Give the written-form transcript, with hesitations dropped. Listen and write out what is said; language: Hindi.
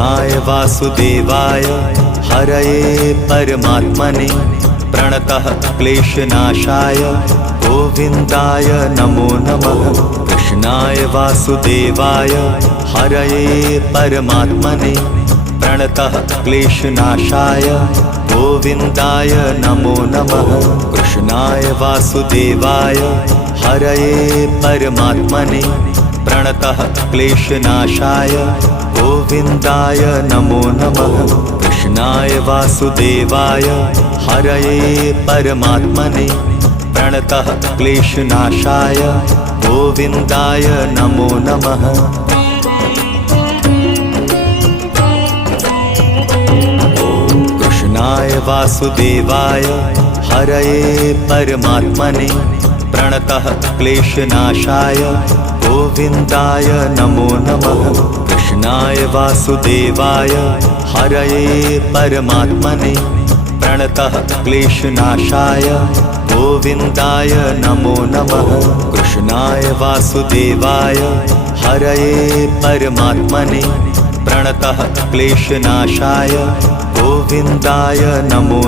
वासुदेवाय हरये परमात्मने प्रणतः क्लेशनाशाय गोविन्दाय नमो नमः। कृष्णाय वासुदेवाय हरये परमात्मने प्रणतः क्लेशनाशाय गोविन्दाय नमो नमः। कृष्णाय वासुदेवाय हरये परमात्मने प्रणतः क्लेशनाशाय गोविन्दाय नमो नमः। कृष्णाय वासुदेवाय हरये परमात्मने प्रणतः क्लेशनाशाय गोविन्दाय नमो नमः। कृष्णाय वासुदेवाय हरये परमात्मने प्रणतः क्लेशनाशाय गोविन्दाय नमो नमः। कृष्णाय वासुदेवाय हरये परमात्मने प्रणतः क्लेशनाशाय गोविन्दाय नमो नमः। कृष्णाय वासुदेवाय हरये परमात्मने प्रणतः क्लेशनाशाय गोविन्दाय नमो